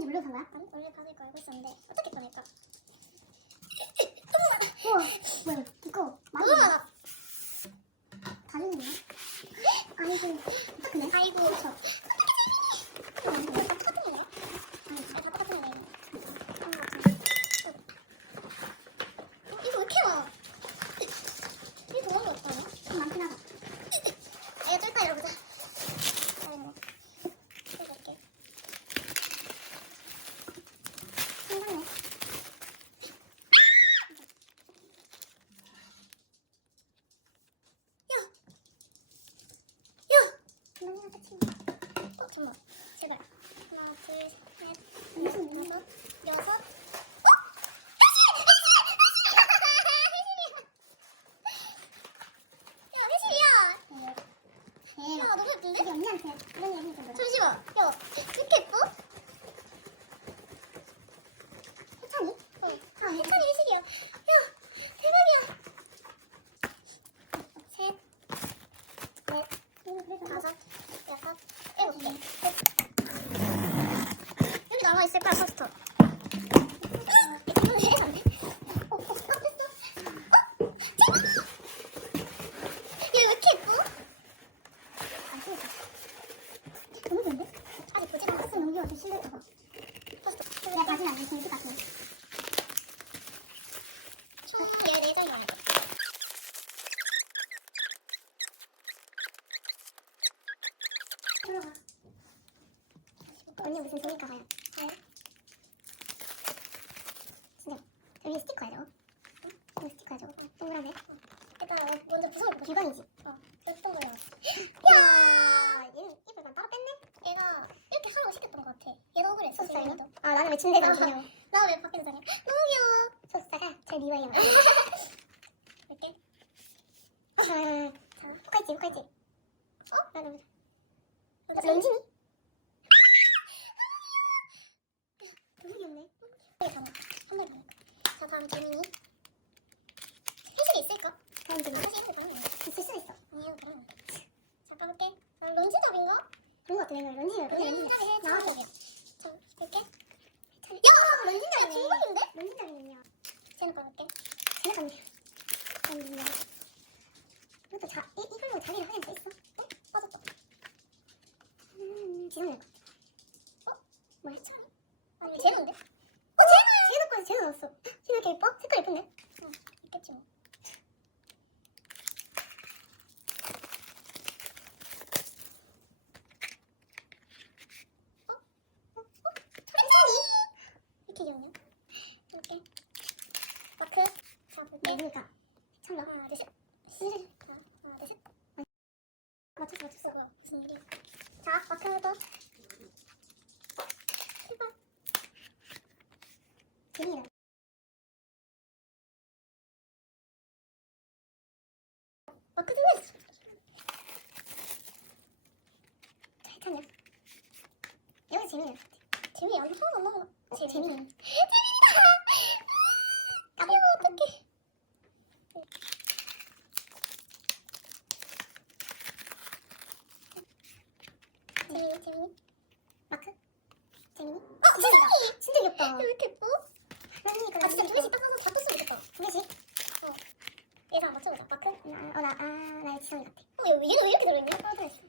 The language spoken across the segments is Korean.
어딘지 모르고 산 거야? 아니 원래 받을 거 알고 있었는데 어떻게 꺼낼까? 우와 뭐야 이거 많이 너무 많아. 다 주는 거야? 아이고 딱 그네? 아이고 그렇죠. 다 똑같은 거네? 아니 다 똑같은 거네 이거. 이거 왜 이렇게 많아? 이거 도망이 없다네? 좀 많긴 하다. 내가 쫄까 이러보자. 이렇게 상당해. 상당히 하다 친구. 잠깐만 제발 하나 둘셋넷 무슨 일이야? 다섯 여섯 회실이야. 야 너무 예쁜데? 이게 언니한테 그런 얘기 해준 거야. 잠시만 야 이렇게 예뻐? 해찬이? 아 해찬이 회실이야. 야 대박이야. 셋 넷 다섯 여섯 일곱 개 여기 남아있을 거야 포스터. 이거 해야 안 돼? 얘 왜 이렇게 예뻐? 안 보여. 너무 좋은데? 아직 보지도 않았어. 박스 넘기고 좀 실례할까봐. 내가 바지는 안 돼. 재밌을 것 같아. 얘 내장이 아니야. 들어가. 언니 무슨 종이가 봐요? 진짜 여기 스티커야 저거? 이거 스티커야 저거? 동그라네? 일단 먼저 구성해보자. 비건이지? 예쁜 거야. 야 얘는 입을 그냥 따로 뺐네? 얘가 이렇게 하라고 시켰던 것 같아. 얘도 그래. 소스살이네? 얘도. 아 나는 왜 침대에서 안 주냐고. 나 왜 밖에서 자냐? 너무 귀여워. 소스사가 제일 미워해요. 이렇게. 자, 포카이치 포카이치. 어? 나는 런쥔이? 런쥔이? 너무 귀엽네. 한 마리 보니까. 자 다음 재민이. 회식이 있을까? 다음 좀 사실 이거 다른 거야. 있을 수도 있어. 아니 이거 다른 거야. 자 까볼게. 런쥔답인가? 그런 것 같아. 내가 런쥔이를 그때 런쥔답이 해. 나와서 나와서. 자 이렇게. 야 런쥔이라네. 중국인데? 런쥔이라네요. 쟤는 까볼게. 지나갔네. 런쥔이. 이것도 이걸로 자기를 하얀 거 있어? 어? 빠졌다. 지성이 것 어? 같아. 뭐야? 아니 제노인데? 제노 거에서 제노 넣었어. 제노 이렇게 예뻐? 색깔 예쁜데? 응 있겠지 뭐. 이렇게 귀엽냐? 이렇게 마크 자 볼게. 누구니까? 참나. 하나 둘셋 하나 둘셋 맞췄어. 뭐야 무슨 일이야. 자 마크 하나 더. 대박. 재민이다. 마크 두 개. 자, 해찬이야. 여기 재민이야. 재민이 안 하나도 안 나와. 재민이. 재민이다. 귀여워 어떡해. 재민이 마크? 재민이? 재민이 진짜 귀엽다. 야, 왜 이렇게 예뻐? 런쥔이니까 아 진짜 두 개씩 딱 사서 다 떴으면 좋겠다. 두 개씩? 얘랑 맞춰보자. 마크? 나 지성이 같아. 얘는 왜 이렇게 들어있냐? 따로 들어있어.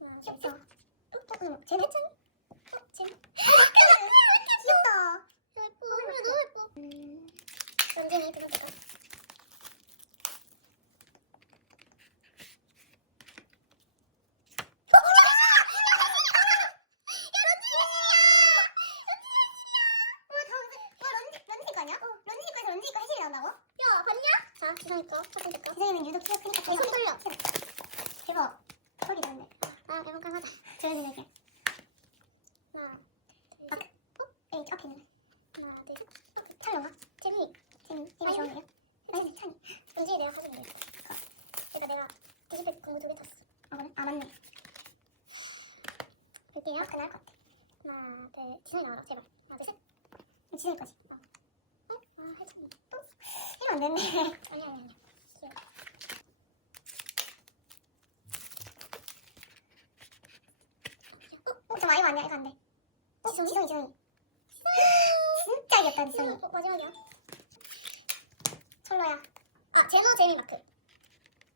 하나, 둘, 귀엽다. 셋. 조금 쟤네? 재민. 귀엽다. 야, 예뻐. 그래, 너무 예뻐. 런쥔이 두 번째 거. 런쥔이 거 아니야? 런쥔이 거에서 런쥔이 거 해실이 나온다고? 야, 봤냐? 자, 지성이 거. 첫 번째 거. 지성이는 유독 키가 크니까 손 돌려. 대박. 턱이 다른데. 아, 해볼까 하자. 저런이에게. 하나, 둘, 마크. 셋. 여기 앞에 있는 하나, 둘, 셋. 찬영아? 재민이. 재민. 얘가 좋아하는 거야? 나는 찬이. 런쥔이 내가 사준 거야. 그러니까 내가 디지팩 공부 두개 탔어. 아 그래? 아 맞네. 볼게요. 마크 나을 것 같아. 하나, 둘, 지성이 나와라. 제발. 하나, 둘, 셋. 지성이 거지. 아, 해찬이. 이러면 안 됐네. 아니야. 귀여워. 잠깐만 이거 아니야 이거 안 돼. 지성이? 지성이. 됐다, 지성이. 마지막이야. 철로야. 아, 제노 재미 마크.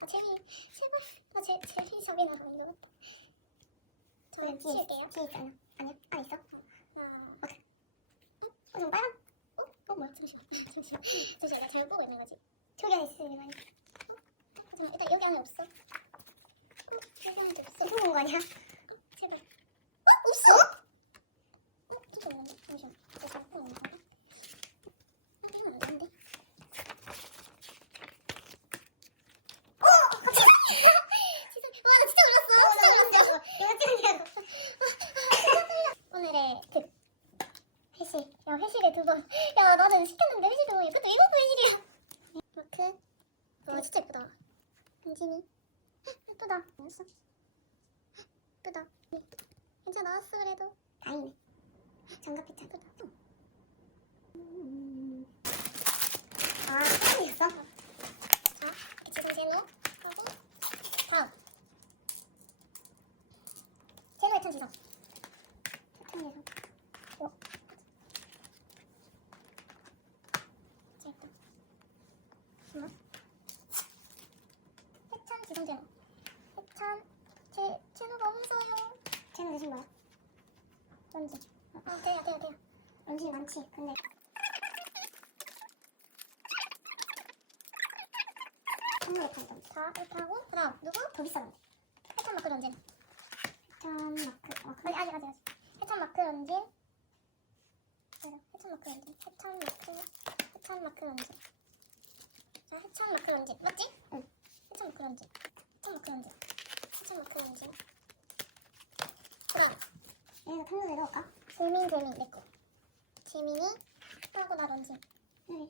재미 제발. 재미 잡이 나가 이거 같다. 저는 치울게요. 뒤에 있잖아. 아니야? 안 있어? 하나. 좀 빨간? 뭐야? 잠시만. 나 잘못 보고 있는 거지. 저기 안에 있으면 잠시만. 일단 여기 안에 없어. 여기 안에 없어. 무슨 거 아니야? 제발. 없어? 진짜 없는데? 잠시만. 진짜 잘못 보고 있는 건가? 이건 안 되는데? 와, 나 진짜 울었어. 오늘의 득. 회식. 야, 회식에 2번. 야, 나는 시켰는데 회식도 이것도 회식이야. 마크. 와, 진짜 예쁘다. 은진이. 예쁘다. 알았어. 예쁘다. 괜찮아, 나왔어 그래도. 다행이네. 장갑 했잖아. 아, 처음이었어? 자, 지금 제노 하고 다음. 제노의 천지성. 처음이었어. 재밌다. 해찬 지성 제노. 해찬 제노가 없어요. 쟤는 대신 뭐야? 런쥔. 돼요. 런쥔이 많지. 근데 선물에 팔던 자, 이렇게 하고 그다음 누구? 더 비싼 건데. 해찬 마크 런쥔. 참 마크. 아직. 해찬 마크 런쥔. 해찬 마크 런쥔. 자, 해찬 마크 런쥔. 맞지? 응. 해찬 마크 런쥔. 그다음 여기서 탐구에 넣을까? 재민 내 거. 재민이 하고 나 런쥔. 네.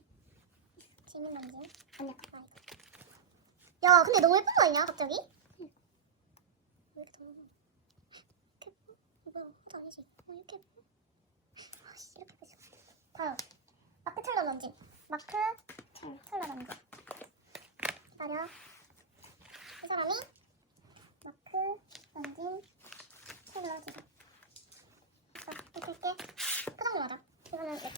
재민 런쥔. 아니야. 야, 근데 너무 예쁜 거 아니냐 갑자기? 응. 왜 이렇게 너무 이렇게 예뻐? 이거 화장 아니지? 이렇게 예뻐? 아씨, 이렇게 예뻐. 다음 마크 텔러 런쥔. 마크 텔러 런쥔. 기다려. 이 사람이 마크 런쥔 텔러 런쥔. 자, 이렇게 할게. 그 정도 맞아. 이거는 내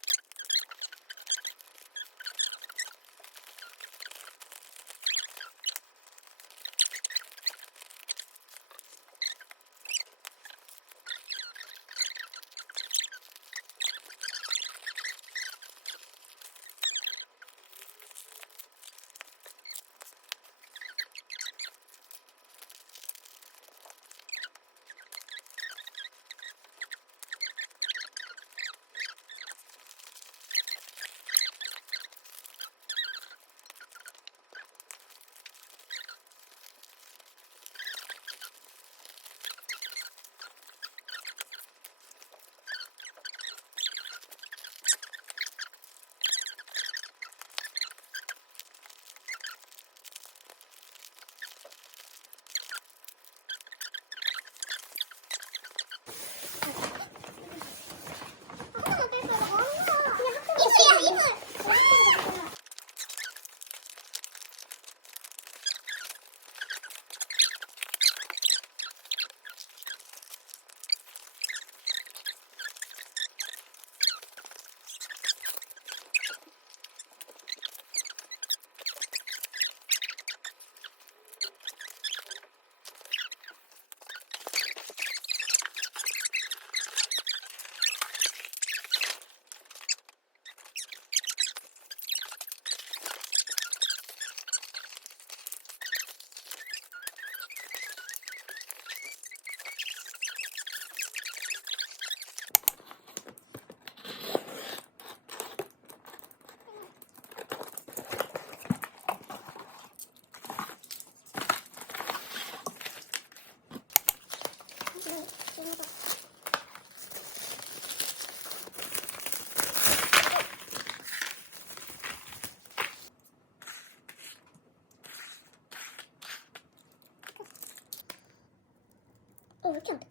왜 이렇게 안 돼?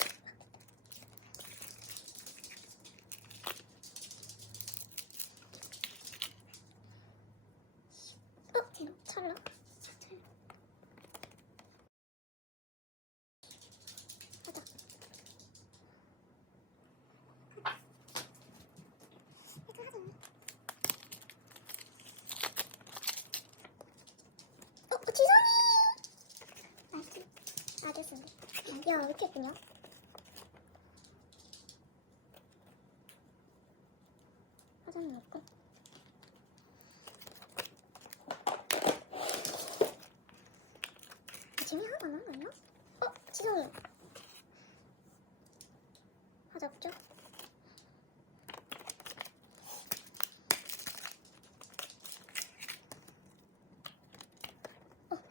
제노 찰나? 하자. 이거 하자. 받으세요. 야, 왜 이렇게 예쁘냐? 화장이 없고. 지민이 하나도 안 나온 거 아니야? 지성이. 화장 없죠?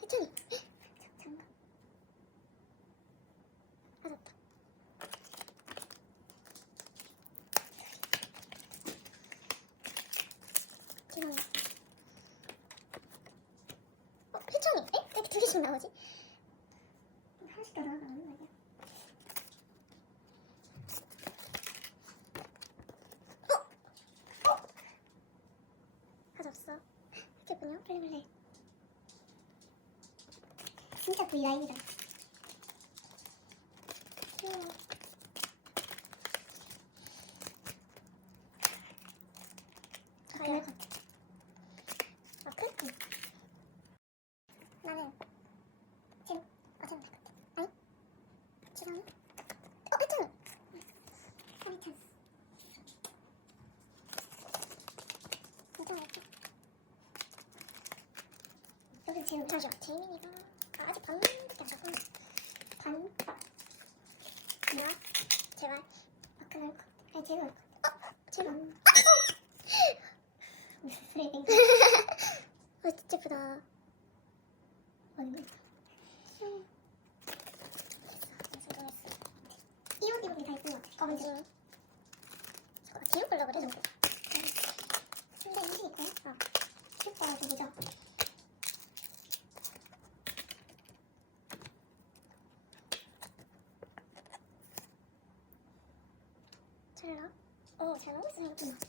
혜찬이. 잠깐. 맞았다. 지성이. 혜찬이. 왜 이렇게 두 개씩 나오지? 하나씩 더 나오면 안 말이야. 가졌어. 이렇게 예쁘냐? 그래. 진짜 V 라인이다. 과연 마크? 응. 나는 지금 어제는 될 것 같아. 아니? 지성이? 혜찬이. 사리 찬스. 괜찮아, 예뻐. 여기 지금 잠시만. 재민이가 아직 반밖에 안 잤구나. 반박. 나? 제발. 마크 할 거. 아니 제가 할 거. 제발. 무슨 소리 땡겨. 진짜 예쁘다. 뭔데? 성공했어. 이 옷 입은 게 다 예쁜 것 같아. 검은색. 기울 걸려 그래, 저거. 근데 음식 있고. 귀엽다, 저기죠. 잘 나? 잘 나오고 있어, 생각보다.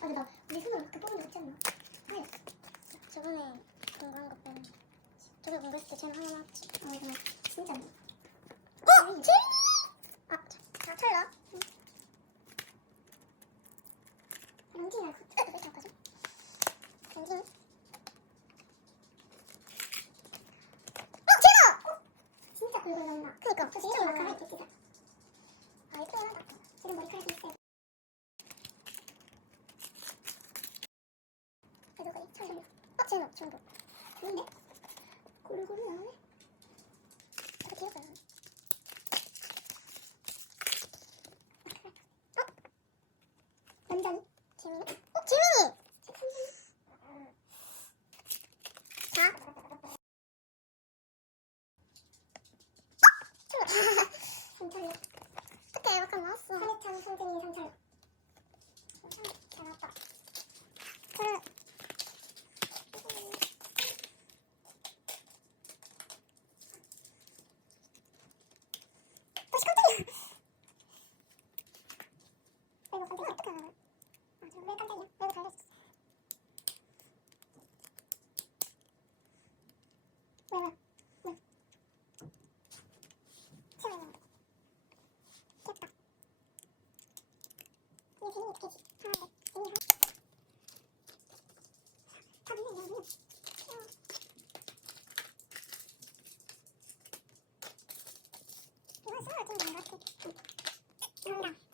맞아, 나 우리 손으로 그 뽑은 적 있지 않나? 아니, 저번에 공부한 거 빼면. 저번에 공부했을 때 쟤는 하나 나왔지. 정말 진짜. 재민이! 잘 나? 응. 런쥔이랑 왜 잠깐만. 런쥔이? 진짜 굵은 건나. 그니까, 저 진짜 진짜 많아. 마카라이트 진짜. 예쁘다. 지금 머리카락이 있어요. 누가 이 촬영? 쟤는 중독. 좋은데? 고루고루 나오네. 되게 귀엽다. 완전. 재민이? 재민이! 자. 상철로. 어떡해, 약간 나왔어. 한해찬, 성진이, 상철로. 잘 나왔다. 그래. 아이고, 깜짝이야. 어떡해. 아, 저왜 깜짝이야? 여기 달려있어. 왜? 채원이. 귀엽다. 이거 재민이 어떻게 지? 하나인데. 재민이 하나. 다 눈에 그냥 눈에. 이건 스마일 좀 나은 것 같아. 나온다.